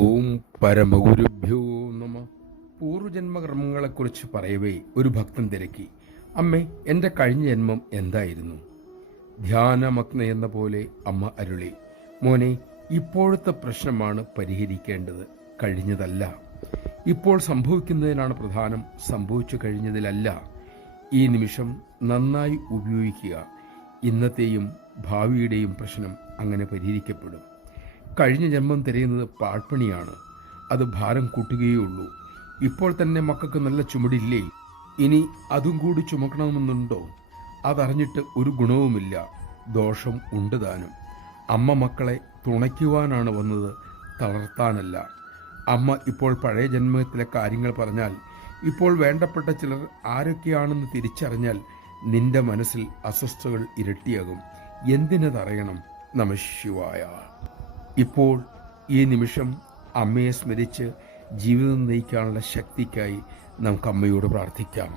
ഓം പരമഗുരുഭ്യോ നമ. പൂർവജന്മകർമ്മങ്ങളെക്കുറിച്ച് പറയവേ ഒരു ഭക്തൻ തിരക്കി, അമ്മേ, എൻ്റെ കഴിഞ്ഞ ജന്മം എന്തായിരുന്നു? ധ്യാനമഗ്ന എന്ന പോലെ അമ്മ അരുളി, മോനെ, ഇപ്പോഴത്തെ പ്രശ്നമാണ് പരിഹരിക്കേണ്ടത്, കഴിഞ്ഞതല്ല. ഇപ്പോൾ സംഭവിക്കുന്നതിനാണ് പ്രധാനം, സംഭവിച്ചു കഴിഞ്ഞതിലല്ല. ഈ നിമിഷം നന്നായി ഉപയോഗിക്കുക. ഇന്നത്തെയും ഭാവിയുടെയും പ്രശ്നം അങ്ങനെ പരിഹരിക്കപ്പെടും. കഴിഞ്ഞ ജന്മം തിരയുന്നത് പാഴ്പണിയാണ്, അത് ഭാരം കൂട്ടുകയേ ഉള്ളൂ. ഇപ്പോൾ തന്നെ മക്കൾക്ക് നല്ല ചുമടില്ലേ, ഇനി അതും കൂടി ചുമക്കണമെന്നുണ്ടോ? അതറിഞ്ഞിട്ട് ഒരു ഗുണവുമില്ല, ദോഷം ഉണ്ട് താനും. അമ്മ മക്കളെ തുണയ്ക്കുവാനാണ് വന്നത്, തളർത്താനല്ല. അമ്മ ഇപ്പോൾ പഴയ ജന്മത്തിലെ കാര്യങ്ങൾ പറഞ്ഞാൽ, ഇപ്പോൾ വേണ്ടപ്പെട്ട ചിലർ ആരൊക്കെയാണെന്ന് തിരിച്ചറിഞ്ഞാൽ നിന്റെ മനസ്സിൽ അസ്വസ്ഥതകൾ ഇരട്ടിയാകും. എന്തിനതറിയണം? നമഃശിവായ. ഇപ്പോൾ ഈ നിമിഷം അമ്മയെ സ്മരിച്ച് ജീവിതം നയിക്കാനുള്ള ശക്തിക്കായി നമുക്ക് അമ്മയോട് പ്രാർത്ഥിക്കാം.